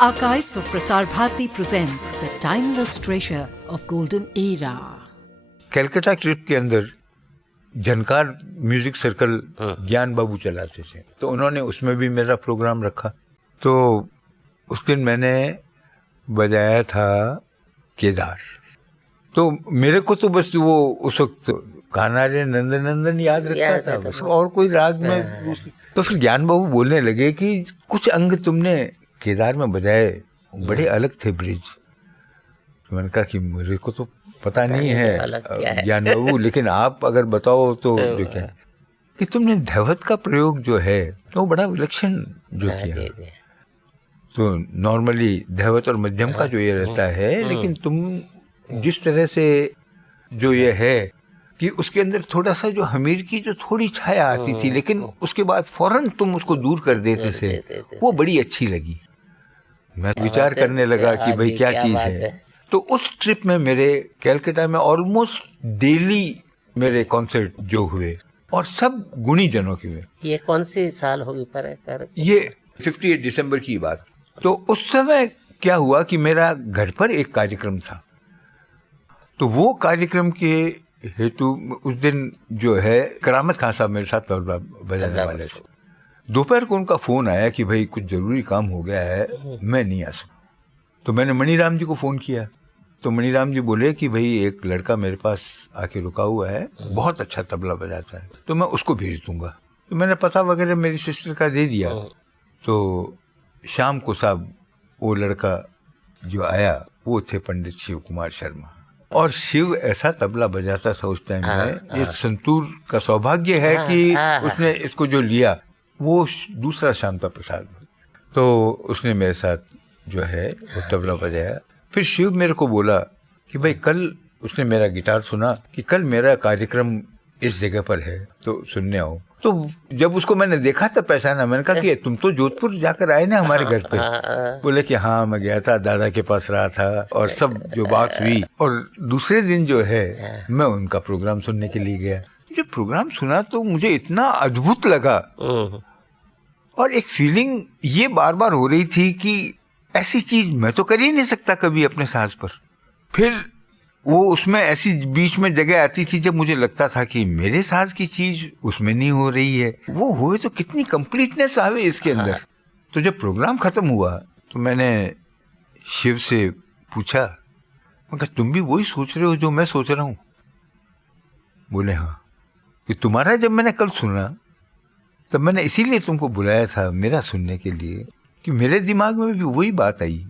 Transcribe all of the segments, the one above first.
Archives of Prasar Bharati presents the timeless treasure of golden era. Calcutta trip के अंदर झनकार music circle ज्ञान बाबू चलाते थे, तो उन्होंने उसमें भी मेरा प्रोग्राम रखा। तो उस दिन मैंने बजाया था केदार। तो मेरे को तो बस वो उस वक्त कानारे नंदन नंदन याद रखता था बस, और कोई राग में दूसरी। तो फिर ज्ञान बाबू बोलने लगे कि कुछ अंग तुमने केदार में बजाए बड़े अलग थे ब्रिज। तो मैंने कहा कि मेरे को तो पता नहीं है ज्ञान बाबू, लेकिन आप अगर बताओ तो देखें कि तुमने धैवत का प्रयोग जो है वो बड़ा विलक्षण जो किया। तो नॉर्मली धैवत और मध्यम का जो ये रहता है, लेकिन तुम जिस तरह से जो ये है कि उसके अंदर थोड़ा सा जो हमीर की जो थोड़ी छाया आती थी, लेकिन उसके बाद फौरन तुम उसको दूर कर देते थे, वो बड़ी अच्छी लगी। मैं विचार करने लगा कि भाई क्या चीज़ है। तो उस ट्रिप में मेरे कलकत्ता में ऑलमोस्ट डेली मेरे कॉन्सर्ट जो हुए, और सब गुणी जनों के हुए। ये कौन सी साल होगी पर? ये 58 दिसंबर की बात। तो उस समय क्या हुआ कि मेरा घर पर एक कार्यक्रम था। तो वो कार्यक्रम के हेतु उस दिन जो है करामत खान साहब मेरे साथ तबला बजाने वाले थे। दोपहर को उनका फ़ोन आया कि भाई कुछ ज़रूरी काम हो गया है, मैं नहीं आ सकता। तो मैंने मणिराम जी को फ़ोन किया। तो मणिराम जी बोले कि भाई एक लड़का मेरे पास आके रुका हुआ है, बहुत अच्छा तबला बजाता है, तो मैं उसको भेज दूंगा। तो मैंने पता वगैरह मेरी सिस्टर का दे दिया। तो शाम को साहब वो लड़का जो आया वो थे पंडित शिव कुमार शर्मा। और शिव ऐसा तबला बजाता था उस टाइम में, ये संतूर का सौभाग्य है कि उसने इसको जो लिया वो दूसरा शांता प्रसाद। तो उसने मेरे साथ जो है वो तबला बजाया। फिर शिव मेरे को बोला कि भाई कल, उसने मेरा गिटार सुना कि कल मेरा कार्यक्रम इस जगह पर है, तो सुनने आओ। तो जब उसको मैंने देखा तब पहचाना। मैंने कहा कि तुम तो जोधपुर जाकर आए ना हमारे घर पे। बोले कि हाँ मैं गया था, दादा के पास रहा था, और सब जो बात हुई। और दूसरे दिन जो है मैं उनका प्रोग्राम सुनने के लिए गया। जब प्रोग्राम सुना तो मुझे इतना अद्भुत लगा, और एक फीलिंग ये बार बार हो रही थी कि ऐसी चीज मैं तो कर ही नहीं सकता कभी अपने साज पर। फिर वो उसमें ऐसी बीच में जगह आती थी जब मुझे लगता था कि मेरे साज की चीज उसमें नहीं हो रही है, वो हुए तो कितनी कंप्लीटनेस आवे इसके अंदर। तो जब प्रोग्राम खत्म हुआ तो मैंने शिव से पूछा, मैं कहा तुम भी वही सोच रहे हो जो मैं सोच रहा हूँ? बोले हाँ। कि तुम्हारा जब मैंने कल सुना तब मैंने इसीलिए तुमको बुलाया था मेरा सुनने के लिए, कि मेरे दिमाग में भी वही बात आई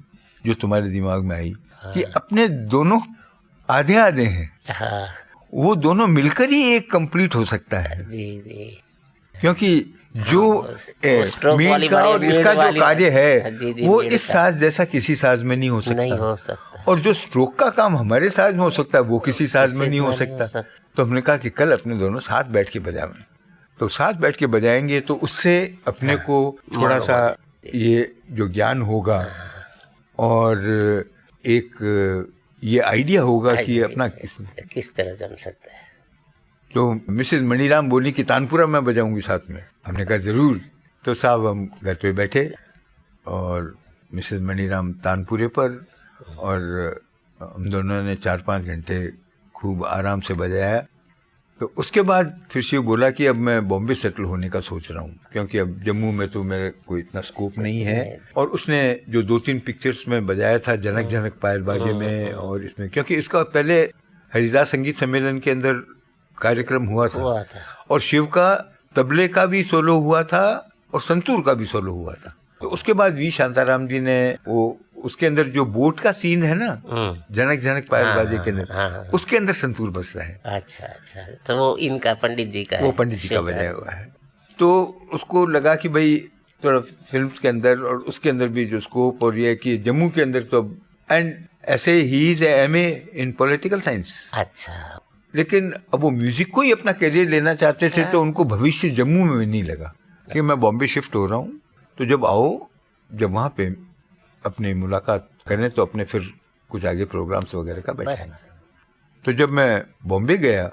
जो तुम्हारे दिमाग में आई, कि अपने दोनों आधे आधे हैं, वो दोनों मिलकर ही एक कंप्लीट हो सकता है। जी। क्योंकि जो मील का और इसका जो कार्य है वो इस साज जैसा किसी साज में नहीं हो सकता। और जो स्ट्रोक का काम हमारे साज में हो सकता है वो किसी साज में नहीं हो सकता। तो हमने कहा कि कल अपने दोनों साथ बैठ के बजाएं। तो साथ बैठ के बजाएंगे तो उससे अपने को थोड़ा सा ये जो ज्ञान होगा, और एक ये आइडिया होगा कि अपना किस तरह जम सकता है। तो मिसेज मणिराम बोली कि तानपुरा में बजाऊंगी साथ में। हमने कहा ज़रूर। तो साहब हम घर पे बैठे और मिसेज मणिराम तानपुरे पर, और हम दोनों ने 4-5 घंटे खूब आराम से बजाया। तो उसके बाद फिर शिव बोला कि अब मैं बॉम्बे सेटल होने का सोच रहा हूँ, क्योंकि अब जम्मू में तो मेरे को इतना स्कोप नहीं है। और उसने जो 2-3 पिक्चर्स में बजाया था, जनक जनक पायल बागे में, और इसमें क्योंकि इसका पहले हरिदास संगीत सम्मेलन के अंदर कार्यक्रम हुआ था, और शिव का तबले का भी सोलो हुआ था और संतूर का भी सोलो हुआ था। तो उसके बाद वी शांताराम जी ने वो उसके अंदर जो बोट का सीन है ना, जनक जनक पायल बाजे के अंदर, उसके अंदर संतूर बजता है। अच्छा। तो वो इनका पंडित जी का, वो पंडित जी का बजाया हुआ है। तो उसको लगा कि भाई थोड़ा फिल्म के अंदर और उसके अंदर भी जो स्कोप, और ये कि जम्मू के अंदर तो, एंड ऐसे he is MA in political science. अच्छा। लेकिन अब वो म्यूजिक को ही अपना करियर लेना चाहते थे, तो उनको भविष्य जम्मू में नहीं लगा कि मैं बॉम्बे शिफ्ट हो रहा हूँ, तो जब आओ, जब वहाँ पे अपनी मुलाकात करें तो अपने फिर कुछ आगे प्रोग्राम्स वगैरह का बैठाएंगे। तो जब मैं बॉम्बे गया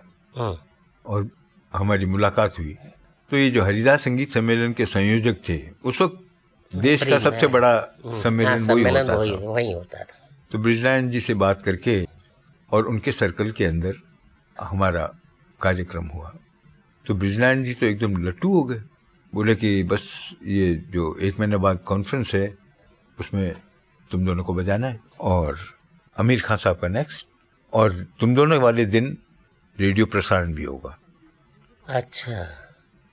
और हमारी मुलाकात हुई, तो ये जो हरिदास संगीत सम्मेलन के संयोजक थे उस वक्त देश का सबसे बड़ा सम्मेलन वही सम्मेलन होता वही था। वही होता था। तो ब्रिजलाल जी से बात करके और उनके सर्कल के अंदर हमारा कार्यक्रम हुआ। तो ब्रिजलाल जी तो एकदम लट्टू हो गए, बोले कि बस ये जो 1 महीने बाद कॉन्फ्रेंस है उसमें तुम दोनों को बजाना है, और आमिर खान साहब का नेक्स्ट, और तुम दोनों वाले दिन रेडियो प्रसारण भी होगा। अच्छा।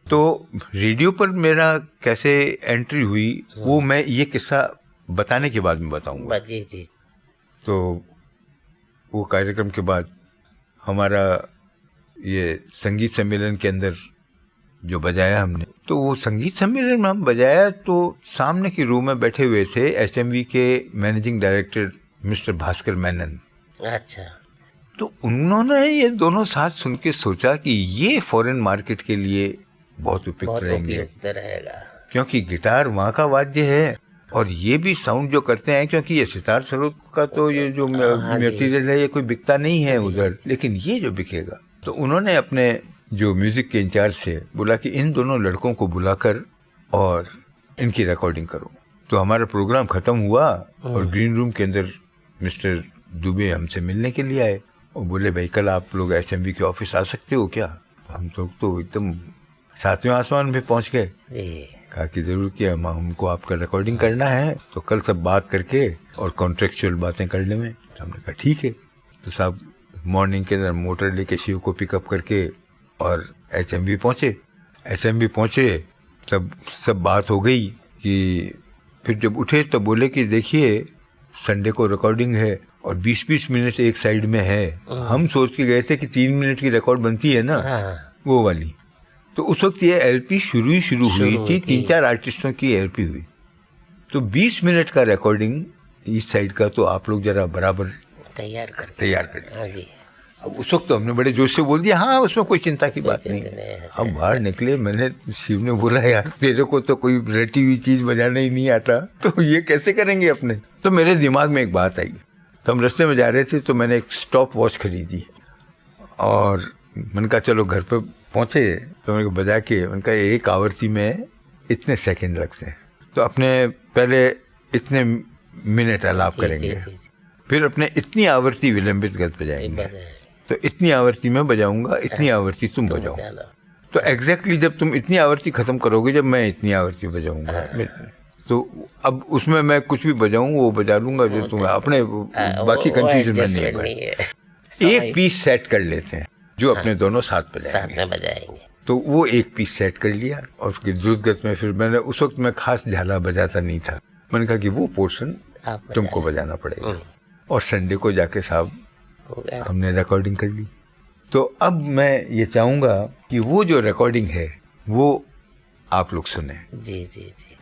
तो रेडियो पर मेरा कैसे एंट्री हुई वो मैं ये किस्सा बताने के बाद में बताऊंगा। जी जी। तो वो कार्यक्रम के बाद हमारा ये संगीत सम्मेलन के अंदर जो बजाया हमने, तो वो संगीत सम्मेलन में हम बजाया तो सामने की रूम में बैठे हुए थे HMV के managing director mister Bhaskar Menon. अच्छा। तो उन्होंने ये दोनों साथ सुन के सोचा कि ये फॉरेन मार्केट के लिए बहुत उपयुक्त रहेंगे, रहेगा, क्योंकि गिटार वहाँ का वाद्य है और ये भी साउंड जो करते हैं, क्योंकि ये सितार सरोद का तो ये जो मटेरियल है ये कोई बिकता नहीं है उधर, लेकिन ये जो बिकेगा। तो उन्होंने अपने जो म्यूजिक के इंचार्ज से बोला कि इन दोनों लड़कों को बुलाकर और इनकी रिकॉर्डिंग करो। तो हमारा प्रोग्राम खत्म हुआ और ग्रीन रूम के अंदर मिस्टर दुबे हमसे मिलने के लिए आए और बोले भाई कल आप लोग HMV के ऑफिस आ सकते हो क्या? हम तो एकदम 7वें आसमान पे पहुंच गए। कहा कि जरूर किया, हमको आपका रिकॉर्डिंग करना है, तो कल सब बात करके और कॉन्ट्रेक्चुअल बातें करने में। हमने कहा ठीक है। तो साहब मॉर्निंग के अंदर मोटर लेके शिव को पिकअप करके और HMV पहुंचे। तब सब बात हो गई कि फिर जब उठे तब बोले कि देखिए संडे को रिकॉर्डिंग है और 20-20 मिनट एक साइड में है। हम सोच के गए थे कि 3 मिनट की रिकॉर्ड बनती है ना, वो वाली। तो उस वक्त ये LP शुरू हुई थी, 3-4 आर्टिस्टों की LP हुई। तो 20 मिनट का रिकॉर्डिंग इस साइड का, तो आप लोग जरा बराबर तैयार कर। हाँ जी। अब उस वक्त तो हमने बड़े जोश से बोल दिया हाँ उसमें कोई चिंता की बात नहीं। अब बाहर निकले, मैंने शिव ने बोला यार तेरे को तो कोई रटी हुई चीज बजाना ही नहीं आता, तो ये कैसे करेंगे अपने? तो मेरे दिमाग में एक बात आई। तो हम रास्ते में जा रहे थे तो मैंने एक स्टॉप वॉच खरीदी और मैंने कहा चलो घर पर पहुँचे तो मैंने बजा के मैंने कहा एक आवृत्ति में इतने सेकंड लगते हैं, तो अपने पहले इतने मिनट आलाप करेंगे, फिर अपने इतनी आवृत्ति विलंबित कर बजाएंगे, तो इतनी आवृत्ति मैं बजाऊंगा, इतनी आवृत्ति तुम बजाओ। तो एग्जैक्टली जब तुम इतनी आवृत्ति खत्म करोगे जब मैं इतनी आवृत्ति बजाऊंगा, तो अब उसमें मैं कुछ भी बजाऊं वो बजा लूंगा जो तुम अपने बाकी कंफ्यूजन में नहीं है। एक पीस सेट कर लेते हैं जो अपने दोनों साथ बजाएंगे। तो वो एक पीस सेट कर लिया और उसकी द्रुतगत में फिर मैंने उस वक्त मैं खास झाला बजाता नहीं था, मैंने कहा कि वो पोर्शन तुमको बजाना पड़ेगा। और संडे को जाके साहब हमने रिकॉर्डिंग कर ली। तो अब मैं ये चाहूँगा कि वो जो रिकॉर्डिंग है वो आप लोग सुने। जी जी जी।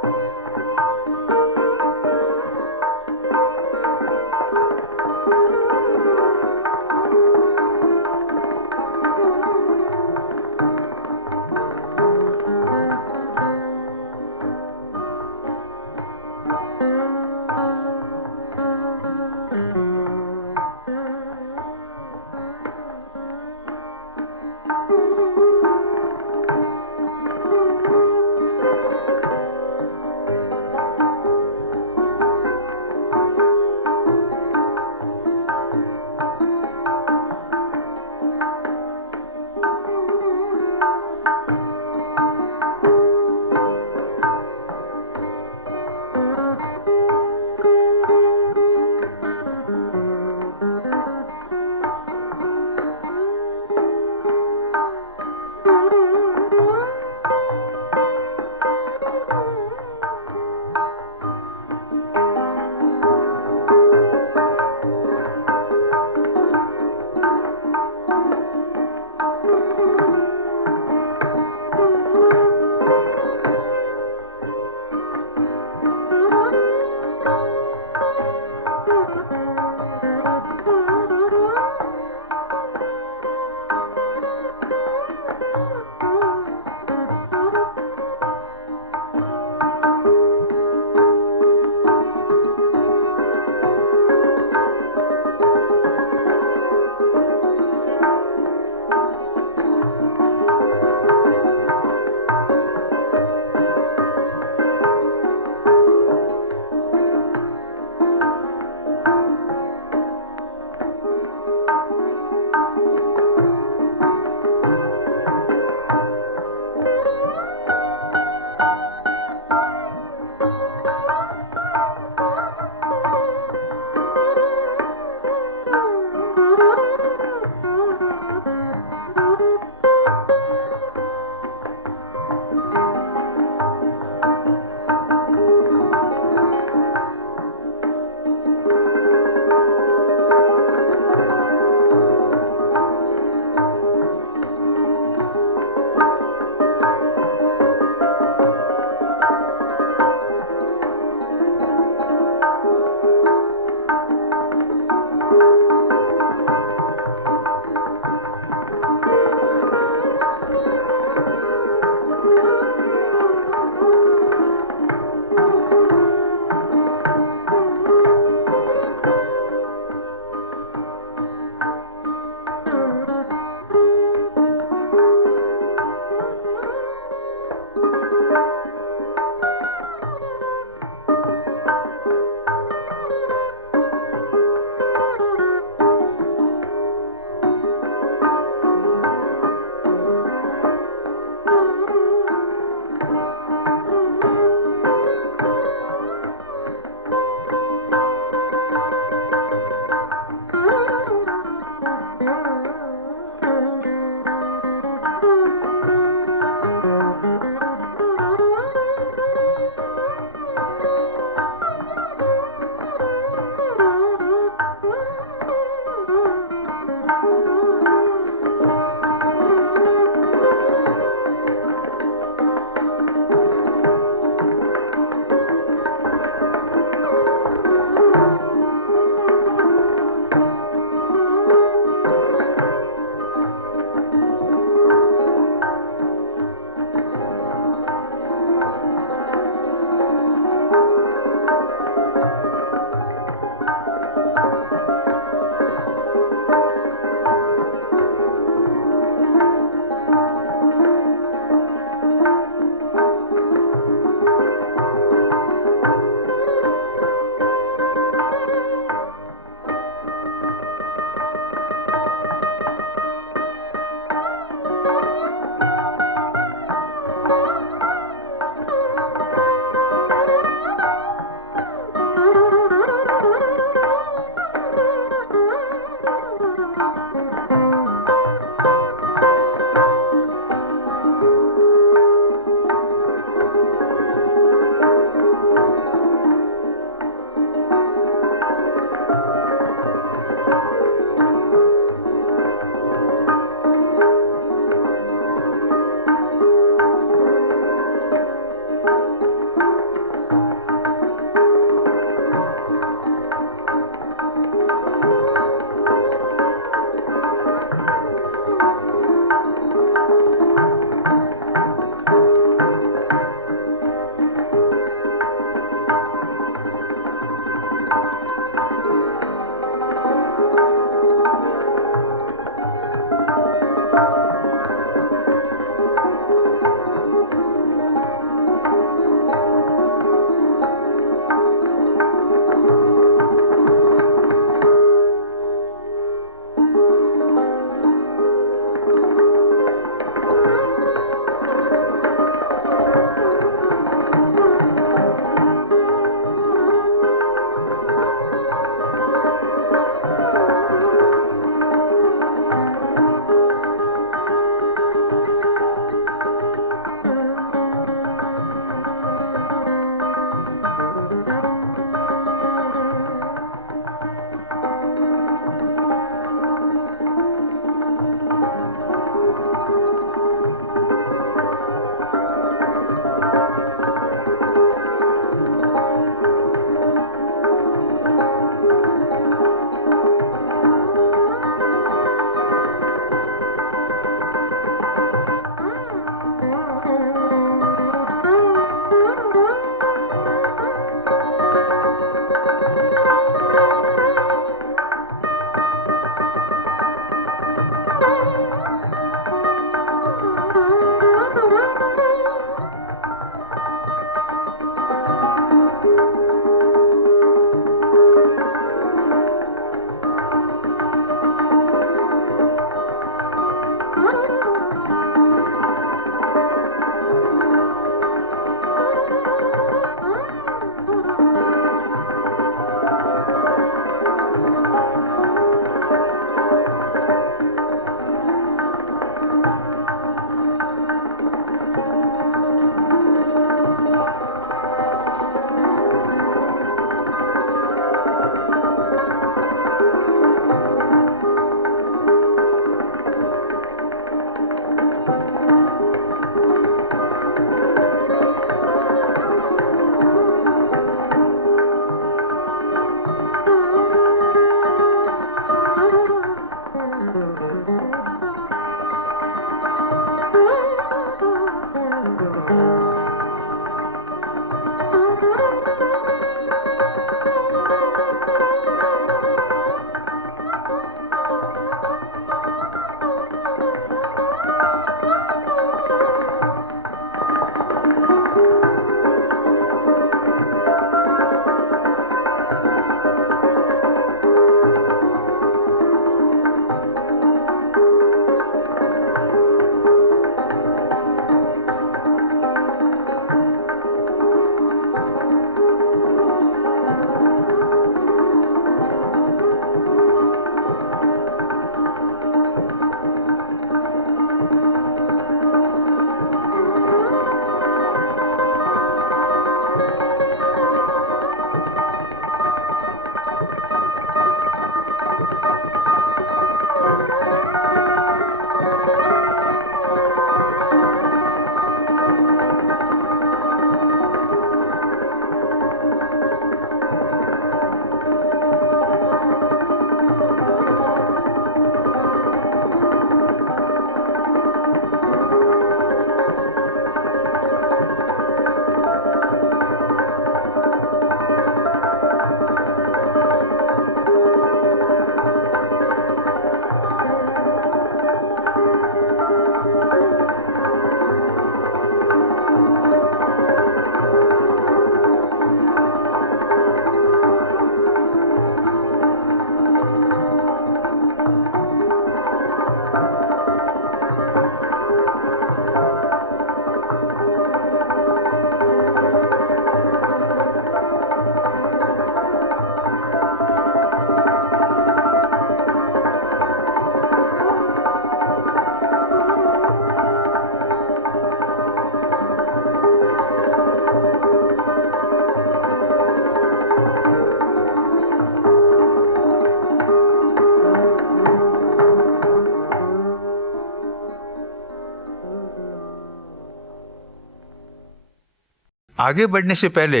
आगे बढ़ने से पहले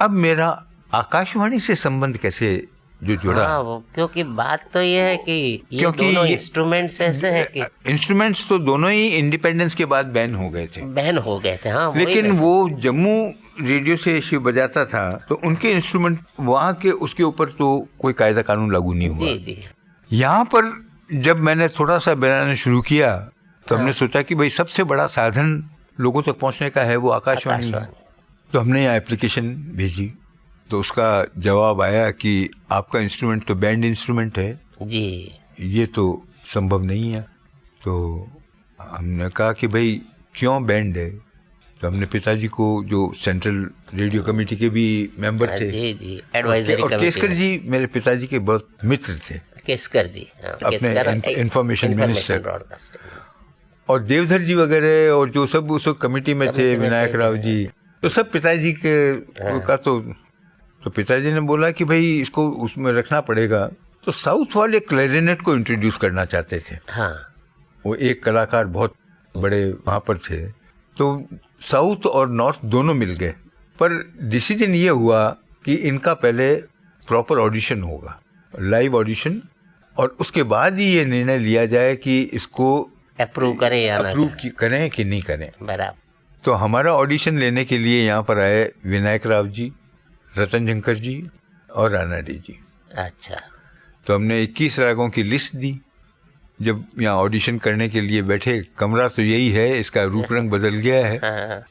अब मेरा आकाशवाणी से संबंध कैसे जो जुड़ा। हाँ, वो क्योंकि बात तो ये है कि ये क्योंकि दोनों ये- इंस्ट्रूमेंट्स ऐसे हैं कि इंस्ट्रूमेंट्स तो दोनों ही इंडिपेंडेंस के बाद बैन हो गए थे, बैन हो गए थे। हाँ, वही लेकिन मैं- वो जम्मू रेडियो से शिव बजाता था तो उनके इंस्ट्रूमेंट वहाँ के उसके ऊपर तो कोई कायदा कानून लागू नहीं हुआ। जी जी। यहाँ पर जब मैंने थोड़ा सा बनाना शुरू किया तो हमने सोचा कि भाई सबसे बड़ा साधन लोगों तक पहुँचने का है वो आकाशवाणी है। तो हमने यहाँ एप्लीकेशन भेजी तो उसका जवाब आया कि आपका इंस्ट्रूमेंट तो बैंड इंस्ट्रूमेंट है, जी ये तो संभव नहीं है। तो हमने कहा कि भाई क्यों बैंड है। तो हमने पिताजी को, जो सेंट्रल रेडियो कमेटी के भी मेंबर थे, जी जी, एडवाइजरी और कमेटी केसकर में। जी मेरे पिताजी के बहुत मित्र थे, केसकर जी, हाँ, अपने केसकर इंफॉर्मेशन मिनिस्टर। ब्रॉडकास्टिंग। और देवधर जी वगैरह और जो सब उस कमेटी में थे, कमेटी में विनायक थे, राव जी, तो सब पिताजी के का तो पिताजी ने बोला कि भाई इसको उसमें रखना पड़ेगा। तो साउथ वाले क्लैरिनेट को इंट्रोड्यूस करना चाहते थे। हाँ वो एक कलाकार बहुत बड़े वहाँ पर थे, तो साउथ और नॉर्थ दोनों मिल गए, पर डिसीजन ये हुआ कि इनका पहले प्रॉपर ऑडिशन होगा, लाइव ऑडिशन, और उसके बाद ही ये निर्णय लिया जाए कि इसको अप्रूव करें या ना अप्रूव करें कि नहीं करें। बराबर। तो हमारा ऑडिशन लेने के लिए यहाँ पर आए विनायक राव जी, रतन शंकर जी और राणा डी जी। अच्छा। तो हमने 21 रागों की लिस्ट दी। जब यहाँ ऑडिशन करने के लिए बैठे, कमरा तो यही है, इसका रूप रंग बदल गया है, हाँ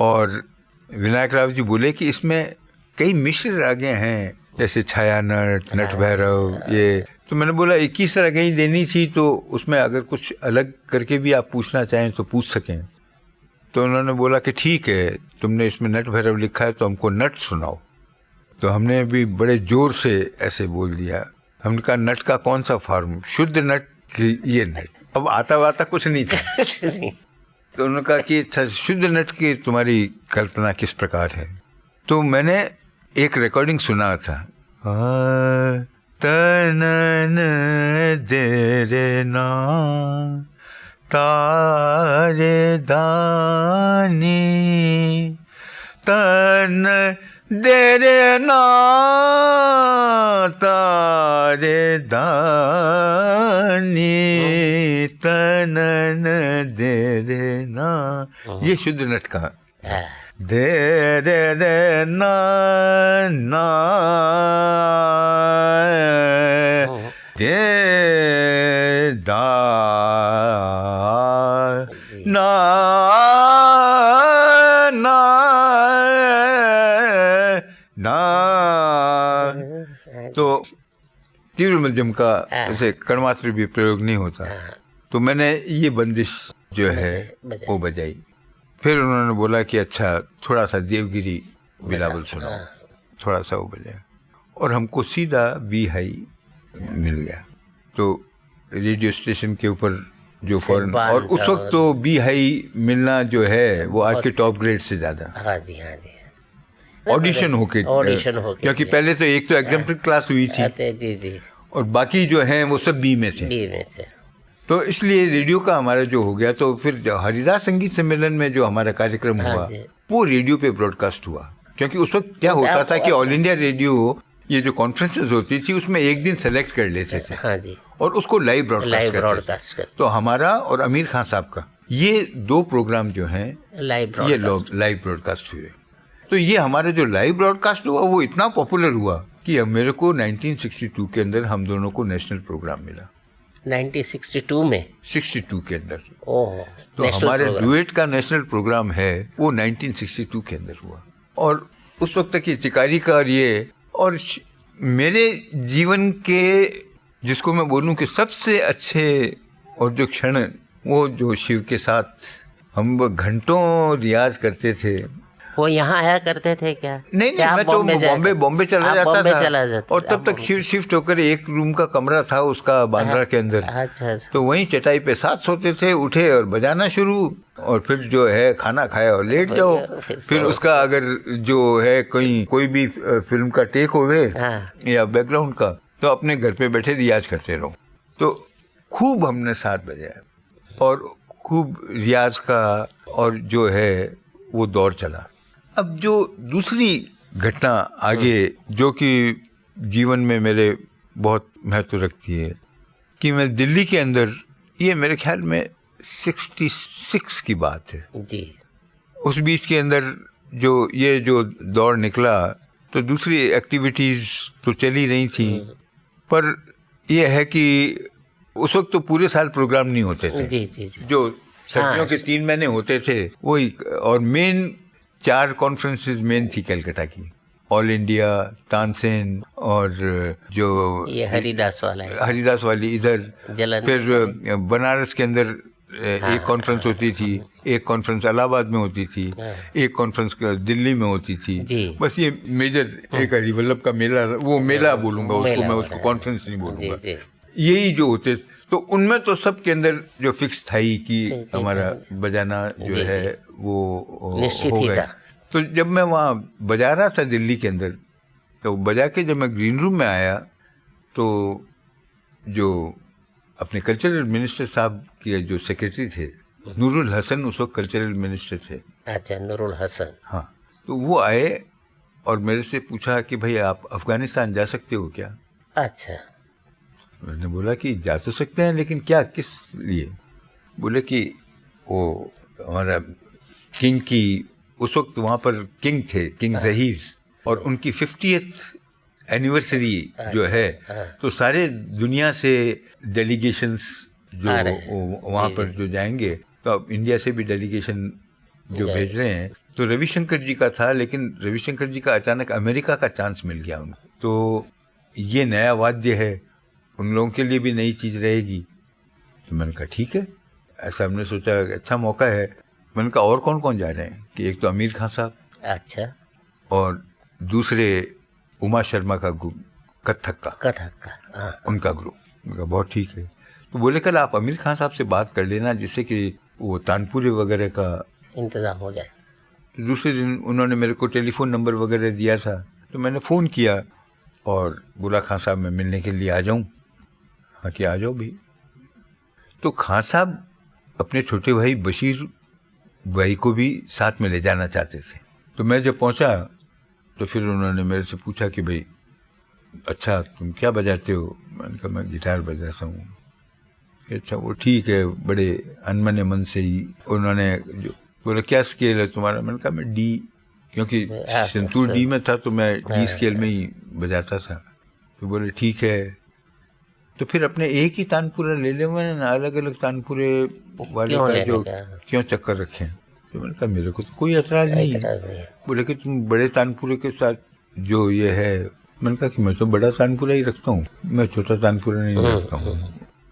और विनायक राव जी बोले कि इसमें कई मिश्र रागें हैं, जैसे छाया नट, नट भैरव, ये। तो मैंने बोला 21 रागें ही देनी थी, तो उसमें अगर कुछ अलग करके भी आप पूछना चाहें तो पूछ सकें। तो उन्होंने बोला कि ठीक है, तुमने इसमें नट भैरव लिखा है तो हमको नट सुनाओ। तो हमने भी बड़े जोर से ऐसे बोल दिया। हमने कहा नट का कौन सा फॉर्म, शुद्ध नट कि ये नट। अब आता वाता कुछ नहीं था। तो उन्होंने कहा कि अच्छा, शुद्ध नट की तुम्हारी कल्पना किस प्रकार है। तो मैंने एक रिकॉर्डिंग सुना था, तनन दे रे ना तारे दानी, तन दे रे ना तारे दानी, तनन दे रे ना, ये शुद्ध नट का। हाँ, दे रे रे ना ना दे दा ना ना ना। तो तीव्र मध्यम का जैसे कणमात्र भी प्रयोग नहीं होता। तो मैंने ये बंदिश जो है वो बजाई। फिर उन्होंने बोला कि अच्छा, थोड़ा सा देवगिरी बिलावल सुनाओ, थोड़ा सा वो बजाया, और हमको सीधा बी हाई मिल गया। तो रेडियो स्टेशन के ऊपर जो फॉरेन, और उस वक्त तो बी हाई मिलना जो है वो आज के टॉप ग्रेड से ज़्यादा। हाँ जी, हाँ जी। ऑडिशन होके, क्योंकि पहले तो एक तो एग्जाम्पल क्लास हुई थी, जी जी, और बाकी जो हैं वो सब बी में थे। बी में थे। तो इसलिए रेडियो का हमारा जो हो गया, तो फिर हरिदास संगीत सम्मेलन में जो हमारा कार्यक्रम हुआ वो रेडियो पे ब्रॉडकास्ट हुआ। क्योंकि उस वक्त क्या होता था कि ऑल इंडिया रेडियो, ये जो कॉन्फ्रेंसेस होती थी उसमें एक दिन सेलेक्ट कर लेते थे, हाँ जी, और उसको लाइव ब्रॉडकास्ट करते। तो हमारा और आमिर खान साहब का ये 2 प्रोग्राम जो हैं ये लाइव ब्रॉडकास्ट हुए। तो ये हमारा जो लाइव ब्रॉडकास्ट हुआ वो इतना पॉपुलर हुआ कि अब मेरे को 1962 के अंदर हम दोनों को नेशनल प्रोग्राम मिला। 1962 में? 62 के अंदर। ओह, तो हमारे डुएट का नेशनल प्रोग्राम है वो 1962 के अंदर हुआ। और उस वक्त की चिकारी का और मेरे जीवन के, जिसको मैं बोलूं कि सबसे अच्छे और जो क्षण, वो जो शिव के साथ हम घंटों रियाज करते थे। वो यहाँ आया करते थे क्या? नहीं, मैं तो बॉम्बे चला जाता था। और तब तक शिफ्ट होकर एक रूम का कमरा था उसका बांद्रा के अंदर। अच्छा। तो वहीं चटाई पे साथ सोते थे, उठे और बजाना शुरू, और फिर जो है खाना खाया और लेट जाओ। फिर उसका अगर जो है कोई भी फिल्म का टेक होवे या बैकग्राउंड का, तो अपने घर पे बैठे रियाज करते रहो। तो खूब हमने साथ बजाया और खूब रियाज का और जो है वो दौर चला। अब जो दूसरी घटना आगे जो कि जीवन में मेरे बहुत महत्व रखती है कि मैं दिल्ली के अंदर, ये मेरे ख्याल में 66 की बात है जी। उस बीच के अंदर जो दौर निकला तो दूसरी एक्टिविटीज़ तो चली रही थी, पर यह है कि उस वक्त तो पूरे साल प्रोग्राम नहीं होते थे। जी जी जी। जो सर्दियों के 3 महीने होते थे वही, और मेन 4 कॉन्फ्रेंसेस मेन थी कलकत्ता की, ऑल इंडिया, तानसेन और जो ये हरिदास वाला है, हरिदास वाली इधर, जलन, फिर बनारस के अंदर एक कॉन्फ्रेंस होती थी, एक कॉन्फ्रेंस इलाहाबाद में होती थी, एक कॉन्फ्रेंस दिल्ली में होती थी। बस ये मेजर एक हरिवल्लभ का मेला, वो मेला बोलूँगा उसको, मैं उसको कॉन्फ्रेंस नहीं बोलूँगा, यही जो होते। तो उनमें तो सब के अंदर जो फिक्स था ही कि हमारा बजाना जो है वो निश्चित हो ही गया। था। तो जब मैं वहाँ बजा रहा था दिल्ली के अंदर, तो बजा के जब मैं ग्रीन रूम में आया तो जो अपने कल्चरल मिनिस्टर साहब के जो सेक्रेटरी थे, नूरुल हसन उस वक्त कल्चरल मिनिस्टर थे। अच्छा, नूरुल हसन। हाँ, तो वो आए और मेरे से पूछा कि भाई आप अफ़गानिस्तान जा सकते हो क्या? अच्छा। मैंने बोला कि जा तो सकते हैं, लेकिन क्या, किस लिए? बोले कि वो हमारा किंग की, उस वक्त वहाँ पर किंग थे, किंग ज़हीर, और उनकी 50th एनिवर्सरी जो है, तो सारे दुनिया से डेलीगेशंस जो वहाँ पर जो जाएंगे, तो अब इंडिया से भी डेलीगेशन जो भेज रहे हैं। तो रविशंकर जी का था, लेकिन रविशंकर जी का अचानक अमेरिका का चांस मिल गया उनको। तो ये नया वाद्य है, उन लोगों के लिए भी नई चीज़ रहेगी। तो मैंने कहा ठीक है, ऐसा हमने सोचा अच्छा मौका है। मैंने कहा और कौन कौन जा रहे हैं? कि एक तो आमिर खान साहब, अच्छा, और दूसरे उमा शर्मा का ग्रुप, कथक का, हाँ, उनका ग्रुप। मैंने कहा बहुत ठीक है। तो बोले कल आप आमिर खान साहब से बात कर लेना, जिससे कि वो तानपुरे वगैरह का इंतज़ाम हो जाए। तो दूसरे दिन उन्होंने मेरे को टेलीफोन नंबर वगैरह दिया था, तो मैंने फ़ोन किया और बोला खान साहब मैं मिलने के लिए आ जाऊँ? हाँ कि आ जाओ भी। तो खान साहब अपने छोटे भाई बशीर भाई को भी साथ में ले जाना चाहते थे। तो मैं जब पहुंचा तो फिर उन्होंने मेरे से पूछा कि भाई अच्छा तुम क्या बजाते हो? मैंने कहा मैं गिटार बजाता हूँ। अच्छा वो ठीक है, बड़े अनमने मन से ही उन्होंने जो बोला क्या स्केल है तुम्हारा? मैंने कहा मैं डी, क्योंकि संतूर डी में था तो मैं डी स्केल में ही बजाता था। तो बोले ठीक है। तो फिर अपने एक ही तानपुरा ले ले, मैंने ना अलग अलग तानपुरे वाले का जो क्यों चक्कर रखे? तो मैंने कहा मेरे को तो कोई एतराज़ नहीं है। बोले कि तुम बड़े तानपुरे के साथ जो ये है, मैंने कहा कि मैं तो बड़ा तानपुरा ही रखता हूँ, मैं छोटा तानपुरा नहीं रखता हूँ।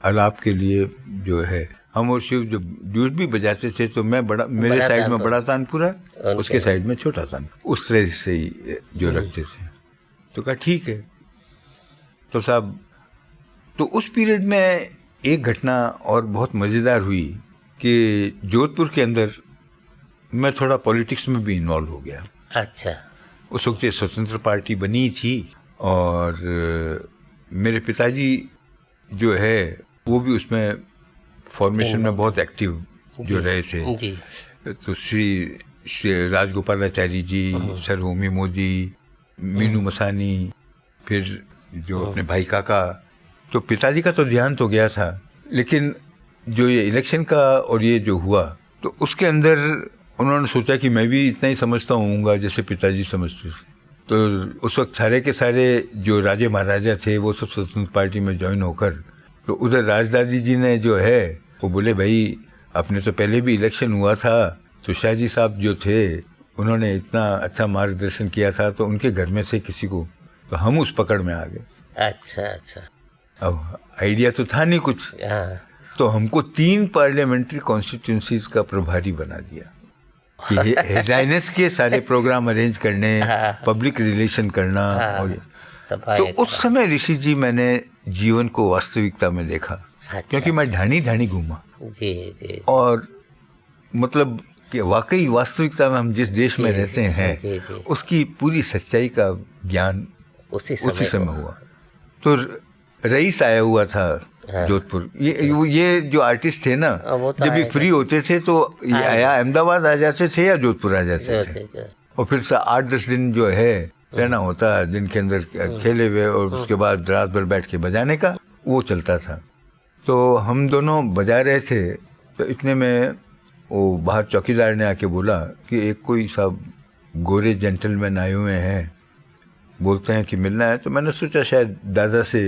अलाप के लिए जो है, हम और शिव जब ड्यूट भी बजाते थे तो मैं बड़ा, मेरे साइड में बड़ा तानपुरा, उसके साइड में छोटा तानपुरा, उस तरह से ही जो रखते थे। तो कहा ठीक है। तो साहब तो उस पीरियड में एक घटना और बहुत मज़ेदार हुई कि जोधपुर के अंदर मैं थोड़ा पॉलिटिक्स में भी इन्वॉल्व हो गया। अच्छा। उस वक्त स्वतंत्र पार्टी बनी थी और मेरे पिताजी जो है वो भी उसमें फॉर्मेशन में बहुत एक्टिव जो रहे थे। जी। तो श्री राजगोपालाचारी जी, सर होमी मोदी, मीनू मसानी, फिर जो अपने भाई काका, तो पिताजी का तो ध्यान तो गया था, लेकिन जो ये इलेक्शन का और ये जो हुआ तो उसके अंदर उन्होंने सोचा कि मैं भी इतना ही समझता हूँगा जैसे पिताजी समझते थे। तो उस वक्त सारे के सारे जो राजे महाराजा थे वो सब स्वतंत्र पार्टी में ज्वाइन होकर, तो उधर राजदादी जी ने जो है वो बोले भाई अपने तो पहले भी इलेक्शन हुआ था, तो शाहजी साहब जो थे उन्होंने इतना अच्छा मार्गदर्शन किया था, तो उनके घर में से किसी को, तो हम उस पकड़ में आ गए। अच्छा अच्छा। अब आइडिया तो था नहीं कुछ, तो हमको 3 पार्लियामेंट्री कॉन्स्टिट्यूंसीज का प्रभारी बना दिया कि हिजाइनेस के सारे प्रोग्राम अरेंज करने, पब्लिक रिलेशन करना। और तो उस समय ऋषि जी मैंने जीवन को वास्तविकता में देखा। क्योंकि मैं ढाणी ढाणी घूमा जी। और मतलब कि वाकई वास्तविकता में हम जिस देश में रहते हैं उसकी पूरी सच्चाई का ज्ञान उसी समय हुआ। तो रईस आया हुआ था जोधपुर, ये जो आर्टिस्ट थे ना, जब भी फ्री होते थे तो या अहमदाबाद आ जाते थे या जोधपुर आ जाते थे। और फिर 8-10 दिन जो है रहना होता है, दिन के अंदर खेले हुए और उसके बाद रात भर बैठ के बजाने का वो चलता था। तो हम दोनों बजा रहे थे, तो इतने में वो बाहर चौकीदार ने आके बोला कि एक कोई साहब गोरे जेंटलमैन आए हुए हैं, बोलते हैं कि मिलना है। तो मैंने सोचा शायद दादा से,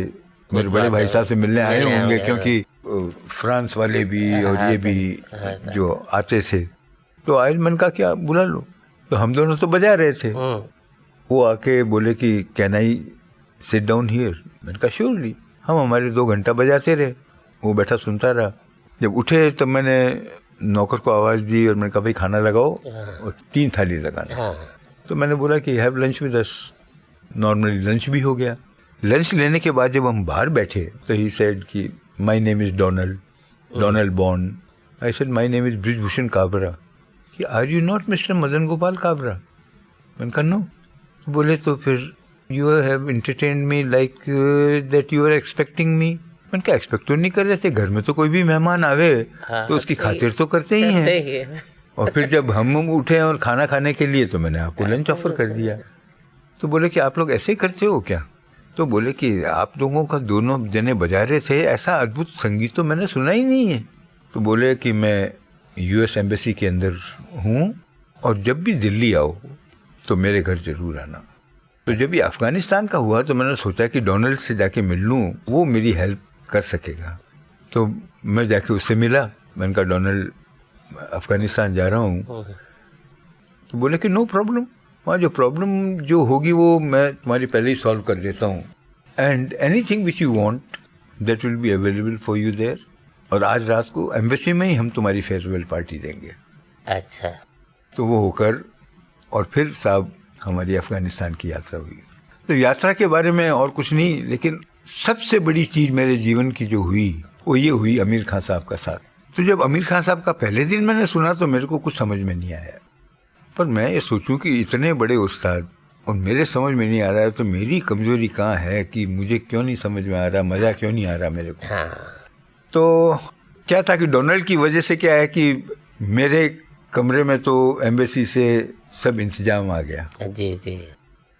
मेरे बड़े भाई साहब से मिलने आए होंगे, क्योंकि फ्रांस वाले भी और ये भी जो आते थे। तो आयल मन का क्या बुला लो। तो हम दोनों तो बजा रहे थे, वो आके बोले कि can I sit down here. मैंने कहा श्योरली। हम हमारे 2 घंटा बजाते रहे, वो बैठा सुनता रहा। जब उठे तब मैंने नौकर को आवाज़ दी और मैंने कहा भाई खाना लगाओ और 3 थाली लगाना। तो मैंने बोला कि have lunch with us. Normally lunch भी हो गया। लंच लेने के बाद जब हम बाहर बैठे तो ही सेड कि my name is Donald Bond. I said my name is Brijbhushan Kabra. कि are you not mister Madan Gopal Kabra? मैंने कहा नो। बोले तो फिर you have entertained me like that you are expecting me. मैंने कहा एक्सपेक्ट तो नहीं कर रहे थे, घर में तो कोई भी मेहमान आवे तो उसकी खातिर तो करते ही हैं। और फिर जब हम उठे और खाना खाने के लिए तो मैंने आपको लंच ऑफर कर दिया। तो बोले कि आप लोग ऐसे ही करते हो क्या? तो बोले कि आप लोगों का दोनों जने बजा रहे थे, ऐसा अद्भुत संगीत तो मैंने सुना ही नहीं है। तो बोले कि मैं यूएस एम्बेसी के अंदर हूँ और जब भी दिल्ली आओ तो मेरे घर ज़रूर आना। तो जब ये अफ़गानिस्तान का हुआ तो मैंने सोचा कि डोनाल्ड से जाके मिल लूँ, वो मेरी हेल्प कर सकेगा। तो मैं जाके उससे मिला। मैंने कहा डोनाल्ड अफ़गानिस्तान जा रहा हूँ। तो बोले कि नो प्रॉब्लम, वहाँ जो प्रॉब्लम जो होगी वो मैं तुम्हारी पहले ही सॉल्व कर देता हूँ। And anything which you want that will be available for you there. और आज रात को एम्बेसी में ही हम तुम्हारी फेयरवेल पार्टी देंगे। अच्छा। तो वो होकर और फिर साहब हमारी अफ़गानिस्तान की यात्रा हुई। तो यात्रा के बारे में और कुछ नहीं, लेकिन सबसे बड़ी चीज़ मेरे जीवन की जो हुई वो ये हुई आमिर खान साहब का साथ। तो जब आमिर खान साहब का पहले दिन मैंने सुना तो मेरे को कुछ समझ में नहीं आया। पर मैं ये सोचूं कि इतने बड़े उस्ताद और मेरे समझ में नहीं आ रहा है तो मेरी कमज़ोरी कहाँ है कि मुझे क्यों नहीं समझ में आ रहा, मज़ा क्यों नहीं आ रहा मेरे को। तो क्या था कि डोनाल्ड की वजह से क्या है कि मेरे कमरे में तो एम्बेसी से सब इंतजाम आ गया। जी जी।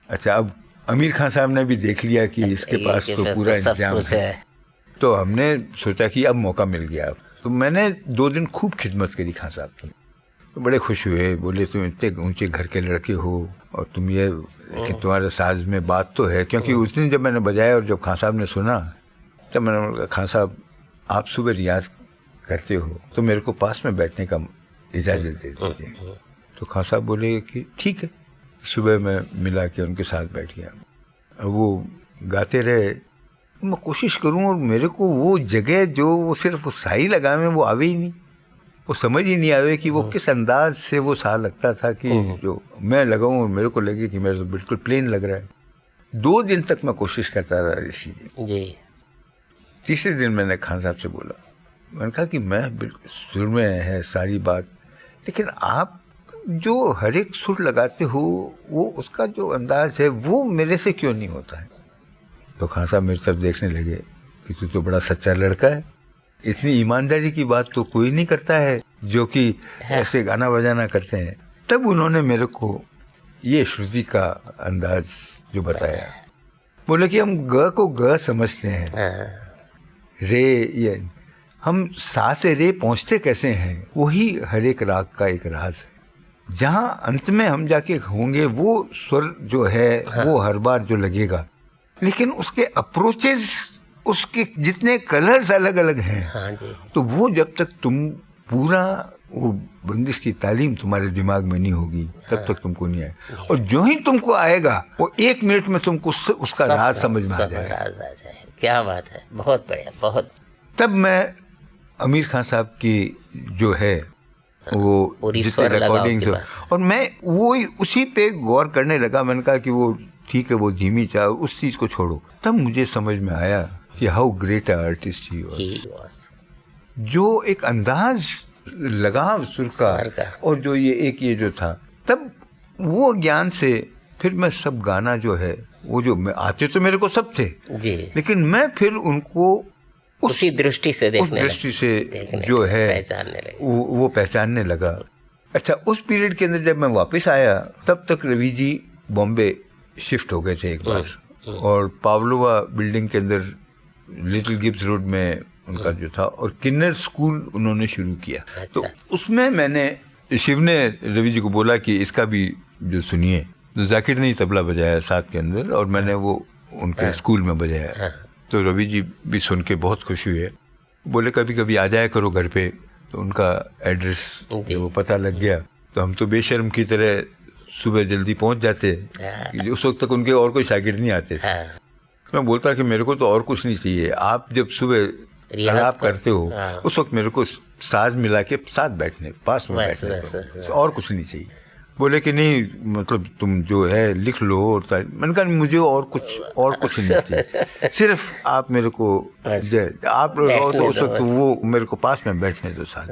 अच्छा, अब आमिर खान साहब ने भी देख लिया कि इसके पास तो पूरा इंतजाम है, तो हमने सोचा कि अब मौका मिल गया। तो मैंने 2 दिन खूब खिदमत करी खान साहब की। तो बड़े खुश हुए, बोले तुम इतने ऊंचे घर के लड़के हो और तुम ये, लेकिन तुम्हारे साज में बात तो है। क्योंकि उस दिन जब मैंने बजाया और जब खान साहब ने सुना तब मैंने बोला खान साहब आप सुबह रियाज करते हो तो मेरे को पास में बैठने का इजाज़त दे दीजिए। तो खान साहब बोले कि ठीक है। सुबह मैं मिला के उनके साथ बैठ गया। अब वो गाते रहे, मैं कोशिश करूं और मेरे को वो जगह जो वो सिर्फ वो साई लगावे वो आवे ही नहीं, वो समझ ही नहीं आवे कि वो किस अंदाज से वो सा लगता था कि जो मैं लगाऊं और मेरे को लगे कि मेरे तो बिल्कुल प्लेन लग रहा है। 2 दिन तक मैं कोशिश करता रहा ऋषि जी। तीसरे दिन मैंने खान साहब से बोला, मैंने कहा कि मैं बिल्कुल सुर में है सारी बात, लेकिन आप जो हर एक सुर लगाते हो वो उसका जो अंदाज है वो मेरे से क्यों नहीं होता है। तो खान साहब मेरी तरफ देखने लगे कि तू तो बड़ा सच्चा लड़का है, इतनी ईमानदारी की बात तो कोई नहीं करता है जो कि ऐसे गाना बजाना करते हैं। तब उन्होंने मेरे को ये श्रुति का अंदाज जो बताया, बोले कि हम ग को ग समझते हैं, रे ये हम सा से रे पहुँचते कैसे हैं वही हर एक राग का एक राज है। जहाँ अंत में हम जाके होंगे वो स्वर जो है वो हर बार जो लगेगा, लेकिन उसके अप्रोचेस, उसके जितने कलर्स अलग अलग हैं, तो वो जब तक तुम पूरा वो बंदिश की तालीम तुम्हारे दिमाग में नहीं होगी तब तक तुमको नहीं आएगा। और जो ही तुमको आएगा वो 1 मिनट में तुमको उसका राज समझ में आ जाएगा। क्या बात है, बहुत बढ़िया, बहुत। तब मैं आमिर खान साहब की जो है वो जितने रिकॉर्डिंग्स और मैं वो उसी पे गौर करने लगा। मैंने कहा कि वो ठीक है, वो धीमी चाह उस चीज़ को छोड़ो। तब मुझे समझ में आया कि how great artist he was, जो एक अंदाज लगा सुर का और जो ये जो था। तब वो ज्ञान से फिर मैं सब गाना जो है वो जो मैं आते तो मेरे को सब थे जी, लेकिन मैं फिर उनको उसी दृष्टि से देखने, उस दृष्टि से जो है वो पहचानने लगा। अच्छा, उस पीरियड के अंदर जब मैं वापस आया तब तक रवि जी बॉम्बे शिफ्ट हो गए थे एक बार, और पावलोवा बिल्डिंग के अंदर लिटिल गिब्स रोड में उनका जो था, और किन्नर स्कूल उन्होंने शुरू किया। अच्छा। तो उसमें मैंने, शिव ने रवि जी को बोला कि इसका भी जो सुनिए, तो जाकिर ने ही तबला बजाया साथ के अंदर, और मैंने वो उनके स्कूल में बजाया। तो रवि जी भी सुन के बहुत खुश हुए, बोले कभी कभी आ जाया करो घर पे। तो उनका एड्रेस वो पता लग गया, तो हम तो बेशर्म की तरह सुबह जल्दी पहुंच जाते, उस वक्त तक उनके और कोई शागिर्द नहीं आते थे। मैं बोलता कि मेरे को तो और कुछ नहीं चाहिए, आप जब सुबह आलाप करते हो उस वक्त मेरे को साज मिला के साथ बैठने, पास में बैठने दो, और कुछ नहीं चाहिए। बोले कि नहीं, मतलब तुम जो है लिख लो। और मैंने कहा मुझे और कुछ नहीं चाहिए, सिर्फ आप मेरे को आप रहो तो उस वक्त वो मेरे को पास में बैठने दो साथ।